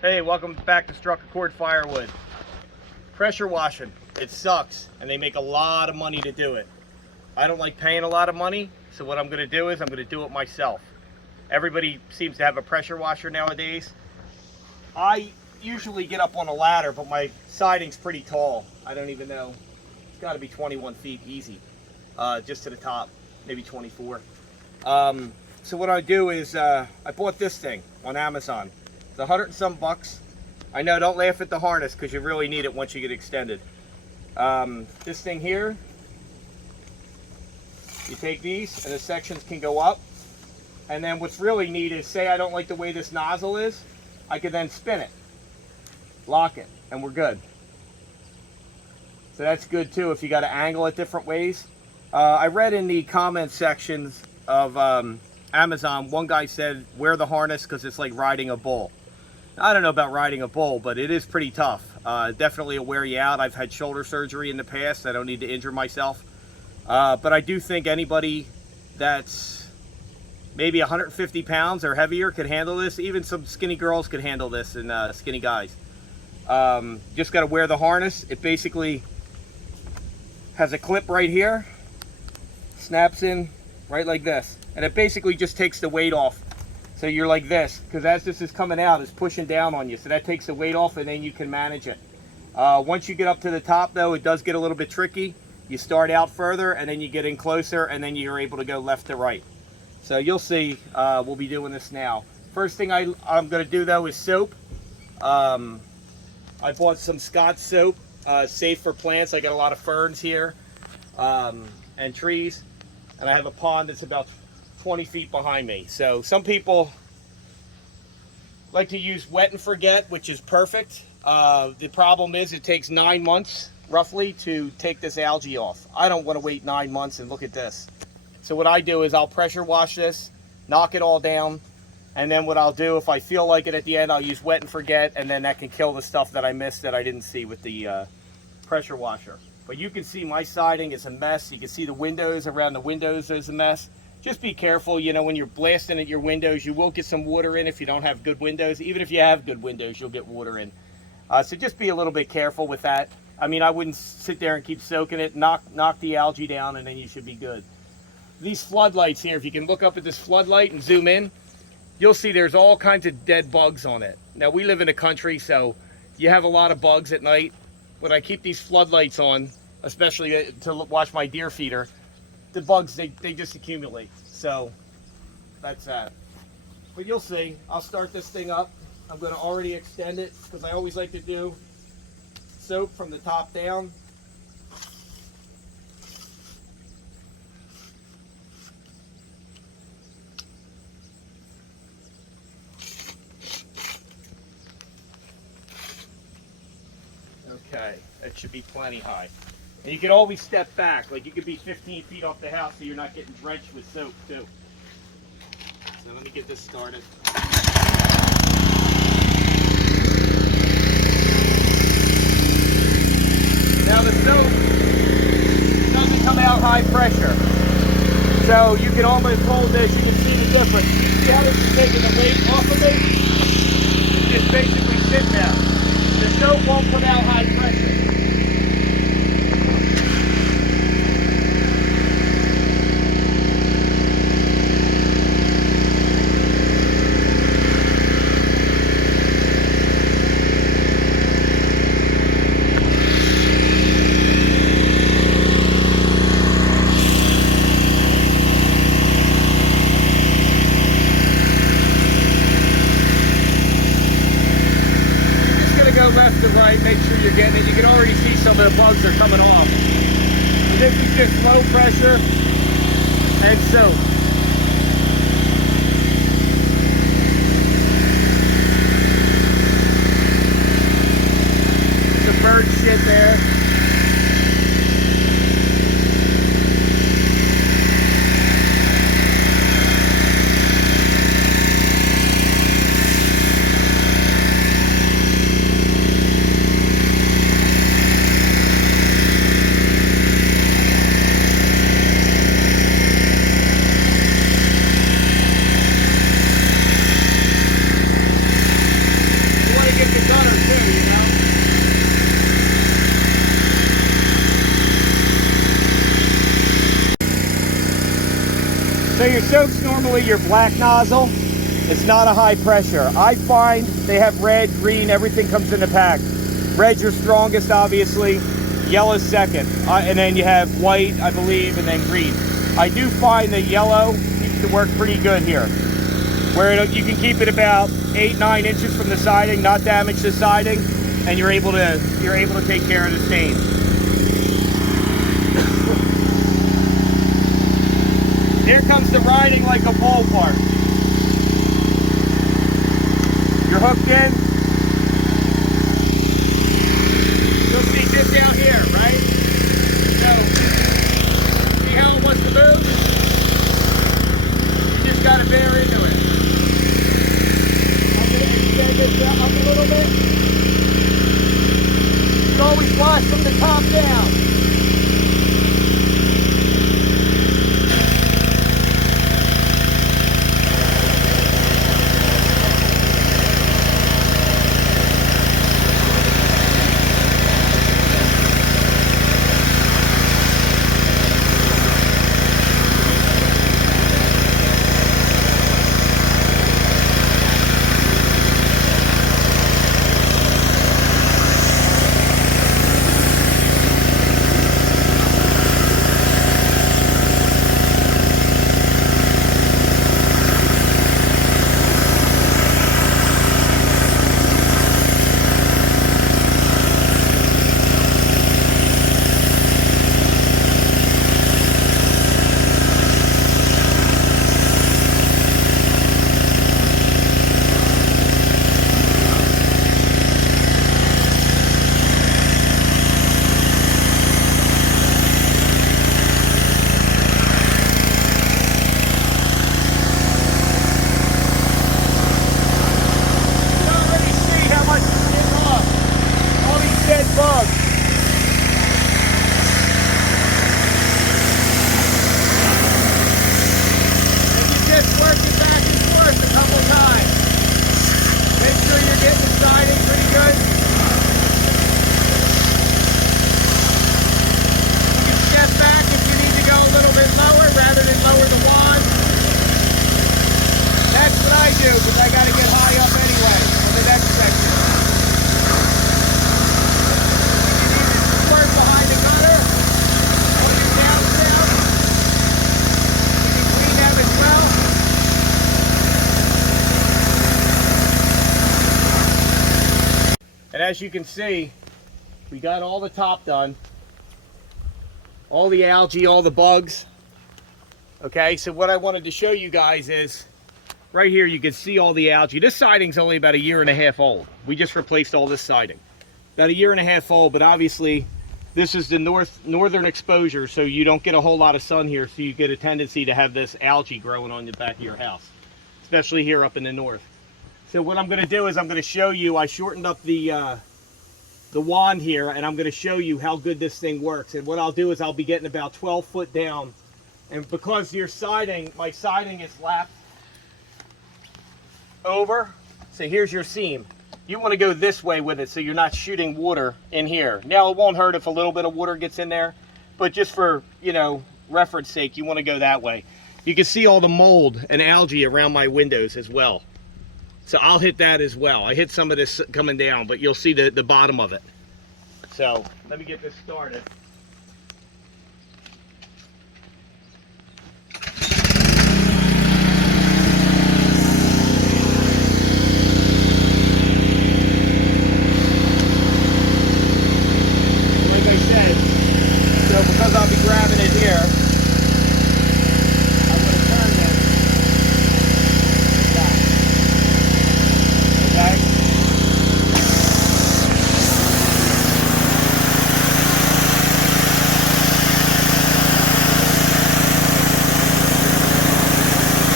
Hey, welcome back to Struck Accord Firewood. Pressure washing, it sucks, and they make a lot of money to do it. I don't like paying a lot of money, so what I'm going to do is I'm going to do it myself. Everybody seems to have a pressure washer nowadays. I usually get up on a ladder, but my siding's pretty tall. I don't even know. It's got to be 21 feet easy, just to the top, maybe 24. So what I do is I bought this thing on Amazon. It's 100 and some bucks. I know, don't laugh at the harness because you really need it once you get extended. This thing here, you take these and the sections can go up. And then what's really neat is, say I don't like the way this nozzle is, I could then spin it, lock it, and we're good. So that's good too if you got to angle it different ways. I read in the comment sections of Amazon, one guy said, wear the harness because it's like riding a bull. I don't know about riding a bull, but it is pretty tough. Definitely will wear you out. I've had shoulder surgery in the past. I don't need to injure myself. But I do think anybody that's maybe 150 pounds or heavier could handle this. Even some skinny girls could handle this, and skinny guys. Just got to wear the harness. It basically has a clip right here. Snaps in right like this. And it basically just takes the weight off. So you're like this, because as this is coming out, it's pushing down on you. So that takes the weight off, and then you can manage it. Once you get up to the top, though, it does get a little bit tricky. You start out further, and then you get in closer, and then you're able to go left to right. So you'll see, we'll be doing this now. First thing I'm going to do, though, is soap. I bought some Scotch soap, safe for plants. I got a lot of ferns here and trees. And I have a pond that's about 20 feet behind me. So some people like to use wet and forget, which is perfect. The problem is it takes 9 months roughly to take this algae off. I don't want to wait 9 months, and look at this. So what I do is I'll pressure wash this, knock it all down, and then what I'll do, if I feel like it at the end, I'll use wet and forget, and then that can kill the stuff that I missed that I didn't see with the pressure washer. But you can see my siding is a mess. You can see the windows, around the windows is a mess. Just be careful, you know, when you're blasting at your windows, you will get some water in if you don't have good windows. Even if you have good windows, you'll get water in. So just be a little bit careful with that. I mean, I wouldn't sit there and keep soaking it. Knock the algae down, and then you should be good. These floodlights here, if you can look up at this floodlight and zoom in, you'll see there's all kinds of dead bugs on it. Now, we live in the country, so you have a lot of bugs at night. But I keep these floodlights on, especially to watch my deer feeder. The bugs, they just accumulate. So that's that. But you'll see, I'll start this thing up. I'm going to already extend it because I always like to do soap from the top down. Okay, that should be plenty high. And you can always step back, like you could be 15 feet off the house so you're not getting drenched with soap too. So let me get this started. Now the soap doesn't come out high pressure. So you can almost hold this, you can see the difference. You see how this is taking the weight off of it? It's just basically sitting there. The soap won't come out high pressure. Left to right, make sure you're getting it. You can already see some of the bugs are coming off. And this is just low pressure and soap. Some bird shit there. your soak's normally your black nozzle. It's not a high pressure. I find they have red, green, everything comes in a pack. Red's your strongest, obviously. Yellow's second. And then you have white, I believe, and then green. I do find that yellow seems to work pretty good here. Where you can keep it about 8-9 inches from the siding, not damage the siding, and you're able to take care of the stain. Here comes the riding like a bull part. You're hooked in. You'll see this out here, right? So, see how it wants to move? You just got to bear into it. I'm going to extend this up a little bit. You always wash from the top down. Because I got to get high up anyway for the next section. You need to squirt behind the gutter, put your downs down. You can clean them as well. And as you can see, we got all the top done. All the algae, all the bugs. Okay, so what I wanted to show you guys is right here you can see all the algae. This siding's only about 1.5 years old. We just replaced all this siding. About 1.5 years old, but obviously this is the northern exposure, so you don't get a whole lot of sun here, so you get a tendency to have this algae growing on the back of your house, especially here up in the north. So what I'm going to do is I'm going to show you, I shortened up the wand here, and I'm going to show you how good this thing works. And what I'll do is I'll be getting about 12 foot down. And because your siding, my siding is lapped over, so here's your seam. You want to go this way with it so you're not shooting water in here. Now it won't hurt if a little bit of water gets in there, but just for, you know, reference sake, you want to go that way. You can see all the mold and algae around my windows as well. So I'll hit that as well. I hit some of this coming down, but you'll see the bottom of it. So let me get this started. Because I'll be grabbing it here, I'm going to turn this like that. Okay?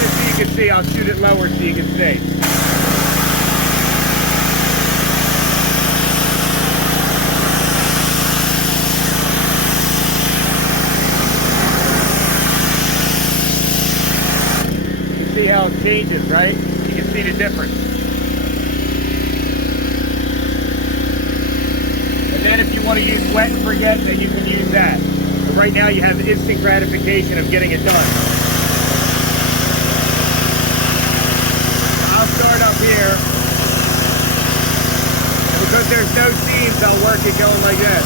Just so you can see, I'll shoot it lower so you can see. See how it changes, right? You can see the difference. And then if you want to use wet and forget, then you can use that. But right now you have instant gratification of getting it done. here. And because there's no seams, I'll work it going like this.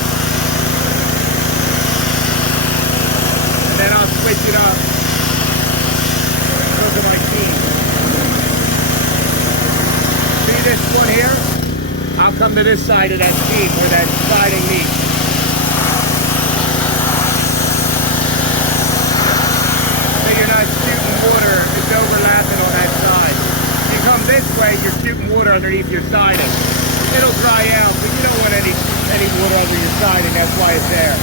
And then I'll switch it up. Those are my seams. See this one here? I'll come to this side of that seam where that siding meets. So you're not shooting water, it's overlapping on that side. You come this way, you're shooting water underneath your siding. It'll dry out, but you don't want any water under your siding, that's why it's there.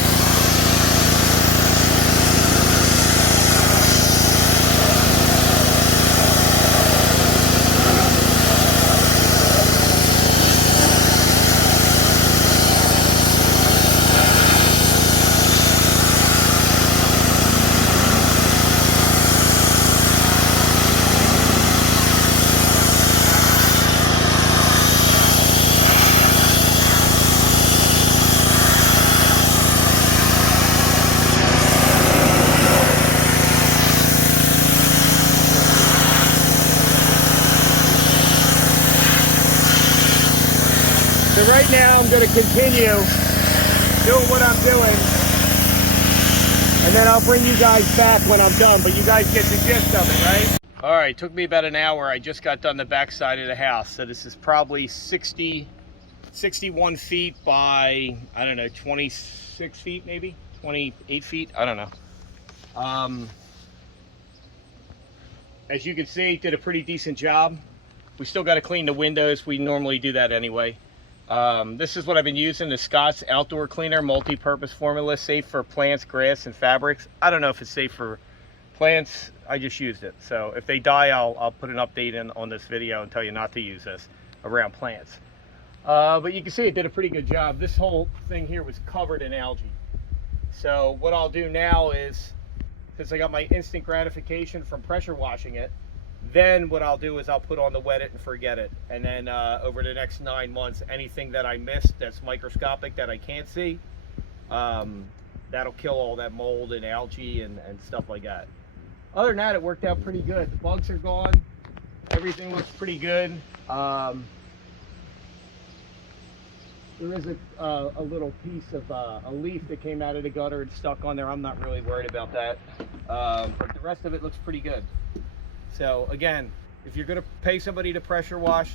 So right now I'm going to continue doing what I'm doing, and then I'll bring you guys back when I'm done, but you guys get the gist of it, right? All right, took me about an hour. I just got done the back side of the house. So this is probably 61 feet by, I don't know, 26 feet maybe, 28 feet, I don't know. As you can see, did a pretty decent job. We still got to clean the windows. We normally do that anyway. This is what I've been using, the Scott's Outdoor Cleaner multi-purpose formula, safe for plants, grass, and fabrics. I don't know if it's safe for plants. I just used it. So if they die, I'll put an update in on this video and tell you not to use this around plants. But you can see it did a pretty good job. This whole thing here was covered in algae. So what I'll do now is, since I got my instant gratification from pressure washing it, then what I'll do is I'll put on the wet it and forget it. And then over the next 9 months, anything that I missed that's microscopic that I can't see, that'll kill all that mold and algae and stuff like that. Other than that, it worked out pretty good. The bugs are gone. Everything looks pretty good. There is a little piece of a leaf that came out of the gutter and stuck on there. I'm not really worried about that. But the rest of it looks pretty good. So again, if you're going to pay somebody to pressure wash,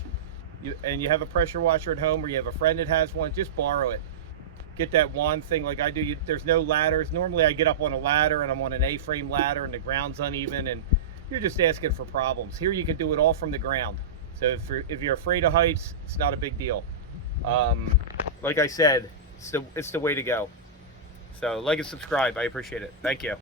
and you have a pressure washer at home, or you have a friend that has one, just borrow it. Get that wand thing like I do. There's no ladders. Normally I get up on a ladder and I'm on an A-frame ladder and the ground's uneven and you're just asking for problems. Here you can do it all from the ground. So if you're afraid of heights, it's not a big deal. Like I said, it's the way to go. So like and subscribe. I appreciate it. Thank you.